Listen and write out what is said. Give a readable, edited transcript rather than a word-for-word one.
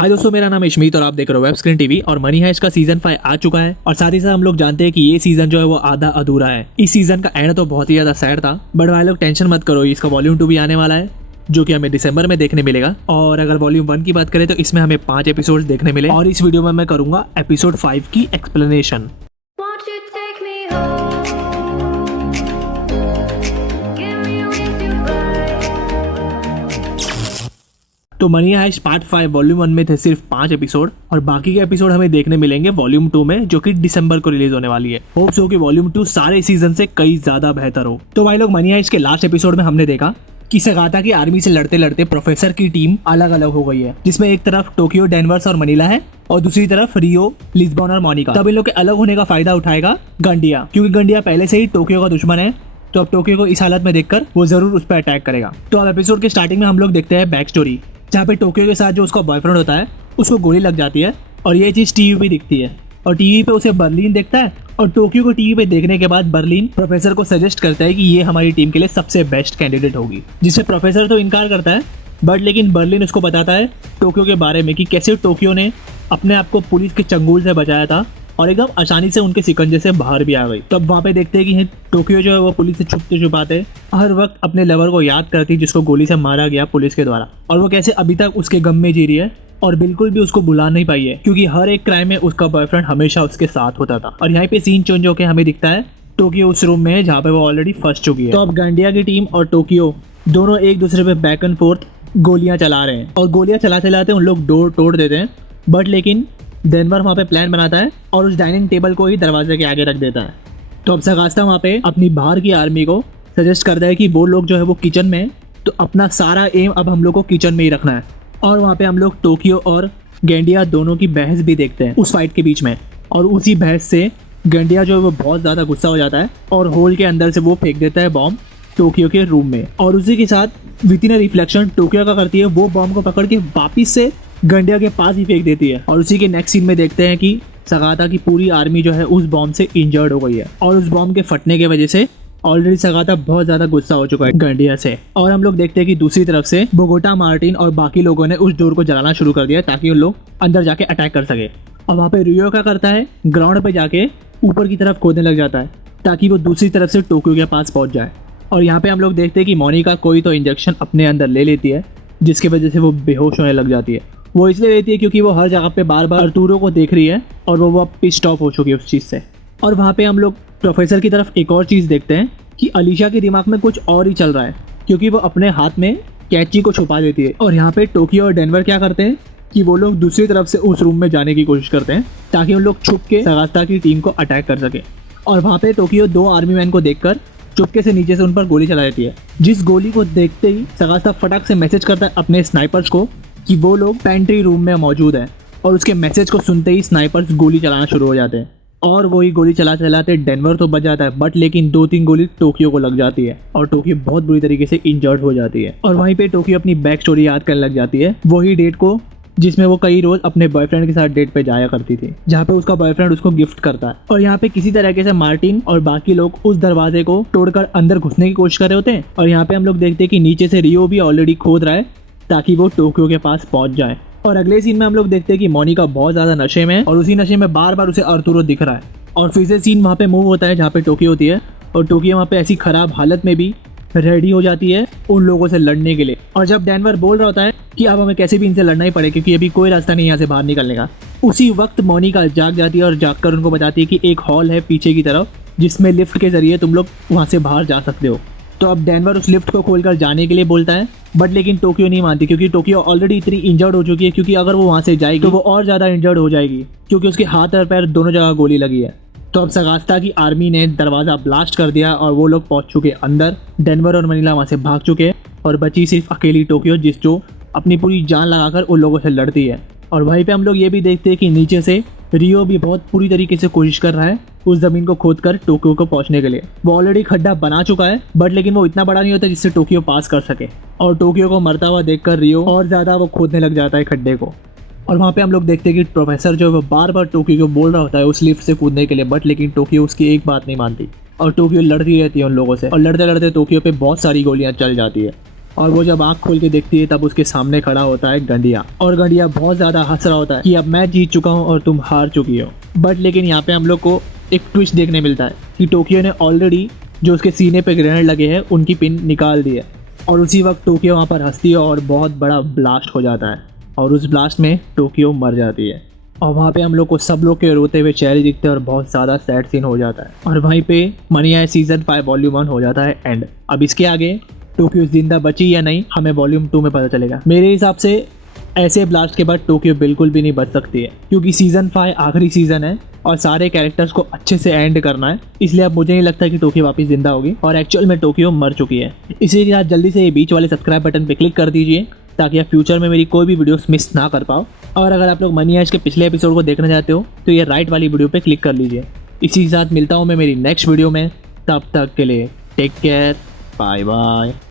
हाय दोस्तों, मेरा नाम इशमीत और आप देख रहे हो वेब स्क्रीन टीवी। और मनी हाइस्ट का सीजन 5 आ चुका है और साथ ही साथ हम लोग जानते हैं कि ये सीजन जो है वो आधा अधूरा है। इस सीजन का एंड तो बहुत ही ज्यादा सैड था, बट भाई लोग टेंशन मत करो, इसका वॉल्यूम 2 भी आने वाला है जो कि हमें दिसंबर में देखने मिलेगा। और अगर वॉल्यूम 1 की बात करें तो इसमें हमें 5 एपिसोड देखने मिले और इस वीडियो में मैं करूंगा एपिसोड 5 की explanation. Won't you take me home? Give me with your vibe. तो मनी हाइस्ट पार्ट 5 वॉल्यूम 1 में थे सिर्फ 5 एपिसोड और बाकी के एपिसोड हमें देखने मिलेंगे वॉल्यूम 2 में, जो कि दिसंबर को रिलीज होने वाली है। होप्स हो कि वॉल्यूम 2 सारे सीजन से कई ज्यादा बेहतर हो। तो भाई लोग, मनी हाइस्ट के लास्ट एपिसोड में हमने देखा कि सगाता की आर्मी से लड़ते लड़ते प्रोफेसर की टीम अलग अलग हो गई है, जिसमें एक तरफ टोक्यो, डेनवर्स और मनीला है और दूसरी तरफ रियो, लिस्बन और मोनिका। तब इन लोग के अलग होने का फायदा उठाएगा गंडिया, क्योंकि गंडिया पहले से ही टोक्यो का दुश्मन है, तो अब टोक्यो को इस हालत में देखकर वो जरूर उस पर अटैक करेगा। तो अब एपिसोड के स्टार्टिंग में हम लोग देखते हैं बैक स्टोरी, जहाँ पे टोक्यो के साथ जो उसका बॉयफ्रेंड होता है उसको गोली लग जाती है और ये चीज टीवी पे दिखती है और टीवी पे उसे बर्लिन देखता है और टोक्यो को टीवी पे देखने के बाद बर्लिन प्रोफेसर को सजेस्ट करता है कि ये हमारी टीम के लिए सबसे बेस्ट कैंडिडेट होगी, जिससे प्रोफेसर तो इनकार करता है, बट लेकिन बर्लिन उसको बताता है टोक्यो के बारे में कि कैसे टोक्यो ने अपने आप को पुलिस के चंगुल से बचाया था और एकदम आसानी से उनके सिकंजे से बाहर भी आ गई। तो अब वहाँ पे देखते हैं कि टोक्यो जो है वो पुलिस से छुपते छुपाते हर वक्त अपने लवर को याद करती जिसको गोली से मारा गया पुलिस के द्वारा, और वो कैसे अभी तक उसके गम में जी रही है और बिल्कुल भी उसको भुला नहीं पाई है, क्योंकि हर एक क्राइम में उसका बॉयफ्रेंड हमेशा उसके साथ होता था। और यहाँ पे सीन चेंज होकर हमें दिखता है टोक्यो उस रूम में है जहाँ पे वो ऑलरेडी फंस चुकी है। तो अब गंडिया की टीम और टोक्यो दोनों एक दूसरे पे बैक एंड फोर्थ गोलियां चला रहे हैं और गोलियां चलाते चलाते उन लोग डोर तोड़ देते हैं, बट लेकिन डेनवर वहाँ पे प्लान बनाता है और उस डाइनिंग टेबल को ही दरवाजे के आगे रख देता है। तो अब सगास्ता वहाँ पे अपनी बाहर की आर्मी को सजेस्ट करता है कि वो लोग जो है वो किचन में है, तो अपना सारा एम अब हम लोग को किचन में ही रखना है। और वहाँ पे हम लोग टोक्यो और गैंडिया दोनों की बहस भी देखते हैं उस फाइट के बीच में, और उसी बहस से गैंडिया जो है वो बहुत ज़्यादा गुस्सा हो जाता है और होल के अंदर से वो फेंक देता है बॉम्ब टोक्यो के रूम में, और उसी के साथ विद इन रिफ्लेक्शन टोक्यो का करती है वो बॉम्ब को पकड़ के वापिस से गंडिया के पास ही फेंक देती है। और उसी के नेक्स्ट सीन में देखते हैं कि सगाता की पूरी आर्मी जो है उस बॉम्ब से इंजर्ड हो गई है और उस बॉम्ब के फटने की वजह से ऑलरेडी सगाता बहुत ज्यादा गुस्सा हो चुका है गंडिया से। और हम लोग देखते हैं कि दूसरी तरफ से बोगोटा, मार्टिन और बाकी लोगों ने उस डोर को जलाना शुरू कर दिया ताकि उन लोग अंदर जाके अटैक कर सके। और वहाँ पे रियो क्या करता है, ग्राउंड पे जाके ऊपर की तरफ खोदने लग जाता है ताकि वो दूसरी तरफ से टोक्यो के पास पहुंच जाए। और यहाँ पे हम लोग देखते हैं कि मोनिका कोई तो इंजेक्शन अपने अंदर ले लेती है जिसकी वजह से वो बेहोश होने लग जाती है। वो इसलिए लेती है क्योंकि वो हर जगह पे बार बार अर्तुरो को देख रही है और वो पिस्ड ऑफ हो चुकी है उस चीज़ से। और वहाँ पे हम लोग प्रोफेसर की तरफ एक और चीज़ देखते हैं कि अलीशा के दिमाग में कुछ और ही चल रहा है, क्योंकि वो अपने हाथ में कैची को छुपा देती है। और यहाँ पे टोक्यो और डेनवर क्या करते हैं कि वो लोग दूसरी तरफ से उस रूम में जाने की कोशिश करते हैं ताकि उन लोग छुप के सगास्ता की टीम को अटैक कर सके। और वहाँ पे टोक्यो 2 आर्मी मैन को देखकर चुपके से नीचे से उन पर गोली चला देती है, जिस गोली को देखते ही सगास्ता फटाक से मैसेज करता है अपने स्नाइपर्स को कि वो लोग पेंट्री रूम में मौजूद हैं, और उसके मैसेज को सुनते ही स्नाइपर्स गोली चलाना शुरू हो जाते हैं। और वही गोली चलाते चलाते डेनवर तो बच जाता है, बट लेकिन 2-3 गोली टोक्यो को लग जाती है और टोक्यो बहुत बुरी तरीके से इंजर्ड हो जाती है। और वहीं पे टोक्यो अपनी बैक स्टोरी याद करने लग जाती है, वही डेट को जिसमें वो कई रोज अपने बॉयफ्रेंड के साथ डेट पे जाया करती थी, जहाँ पे उसका बॉयफ्रेंड उसको गिफ्ट करता है। और यहाँ पे किसी तरीके से मार्टिन और बाकी लोग उस दरवाजे को तोड़कर अंदर घुसने की कोशिश कर रहे होते हैं। और यहाँ पे हम लोग देखते हैं कि नीचे से रियो भी ऑलरेडी खोद रहा है ताकि वो टोक्यो के पास पहुंच जाए। और अगले सीन में हम लोग देखते हैं कि मोनिका बहुत ज्यादा नशे में है और उसी नशे में बार बार उसे अर्तुरो दिख रहा है। और फिर से सीन वहाँ पे मूव होता है जहाँ पे टोक्यो होती है और टोक्यो वहाँ पे ऐसी खराब हालत में भी रेडी हो जाती है उन लोगों से लड़ने के लिए। और जब डेनवर बोल रहा होता है कि अब हमें कैसे भी इनसे लड़ना ही पड़े क्योंकि अभी कोई रास्ता नहीं यहाँ से बाहर निकलने का, उसी वक्त मोनिका जाग जाती है और जागकर उनको बताती है कि एक हॉल है पीछे की तरफ जिसमें लिफ्ट के जरिए तुम लोग वहाँ से बाहर जा सकते हो। तो अब डेनवर उस लिफ्ट को खोलकर जाने के लिए बोलता है, बट लेकिन टोक्यो नहीं मानती क्योंकि टोक्यो ऑलरेडी इतनी इंजर्ड हो चुकी है, क्योंकि अगर वो वहाँ से जाएगी तो वो और ज़्यादा इंजर्ड हो जाएगी क्योंकि उसके हाथ और पैर दोनों जगह गोली लगी है। तो अब सगास्ता की आर्मी ने दरवाज़ा ब्लास्ट कर दिया और वो लोग पहुंच चुके अंदर। डेनवर और मनीला वहाँ से भाग चुके और बची सिर्फ अकेली टोक्यो जो अपनी पूरी जान लगाकर उन लोगों से लड़ती है। और वहीं पे हम लोग ये भी देखते हैं कि नीचे से रियो भी बहुत पूरी तरीके से कोशिश कर रहा है उस ज़मीन को खोदकर टोक्यो को पहुंचने के लिए। वो ऑलरेडी खड्डा बना चुका है, बट लेकिन वो इतना बड़ा नहीं होता जिससे टोक्यो पास कर सके। और टोक्यो को मरता हुआ देखकर रियो और ज़्यादा वो खोदने लग जाता है खड्डे को। और वहाँ पे हम लोग देखते हैं कि प्रोफेसर जो है वो बार बार टोक्यो को बोल रहा होता है उस लिफ्ट से कूदने के लिए, बट लेकिन टोक्यो उसकी एक बात नहीं मानती और टोक्यो लड़ती रहती है उन लोगों से। और लड़ते लड़ते टोक्यो पे बहुत सारी गोलियाँ चल जाती है और वो जब आँख खोल के देखती है तब उसके सामने खड़ा होता है गंडिया, और गंडिया बहुत ज़्यादा हंस रहा होता है कि अब मैं जीत चुका हूँ और तुम हार चुकी हो। बट लेकिन यहाँ पे हम लोग को एक ट्विस्ट देखने मिलता है कि टोक्यो ने ऑलरेडी जो उसके सीने पे ग्रेनेड लगे हैं उनकी पिन निकाल दी है, और उसी वक्त टोक्यो वहाँ पर हंसती है और बहुत बड़ा ब्लास्ट हो जाता है, और उस ब्लास्ट में टोक्यो मर जाती है। और वहाँ पे हम लोग को सब लोग के रोते हुए चेहरे दिखते हैं और बहुत ज़्यादा सैड सीन हो जाता है, और वहीं पे मनी आए सीजन 5 वॉल्यूम 1 हो जाता है एंड। अब इसके आगे टोक्यो जिंदा बची या नहीं हमें वॉल्यूम 2 में पता चलेगा। मेरे हिसाब से ऐसे ब्लास्ट के बाद टोक्यो बिल्कुल भी नहीं बच सकती है, क्योंकि सीजन 5 आखिरी सीजन है और सारे कैरेक्टर्स को अच्छे से एंड करना है, इसलिए अब मुझे नहीं लगता कि टोक्यो वापस जिंदा होगी, और एक्चुअल में टोक्यो मर चुकी है। इसीलिए आप जल्दी से ये बीच वाले सब्सक्राइब बटन पे क्लिक कर दीजिए ताकि आप फ्यूचर में मेरी कोई भी वीडियोस मिस ना कर पाओ। और अगर आप लोग मनी हाइस्ट के पिछले एपिसोड को देखना चाहते हो तो ये राइट वाली वीडियो पे क्लिक कर लीजिए। इसी के साथ मिलता हूँ मैं मेरी नेक्स्ट वीडियो में, तब तक के लिए टेक केयर, बाय बाय।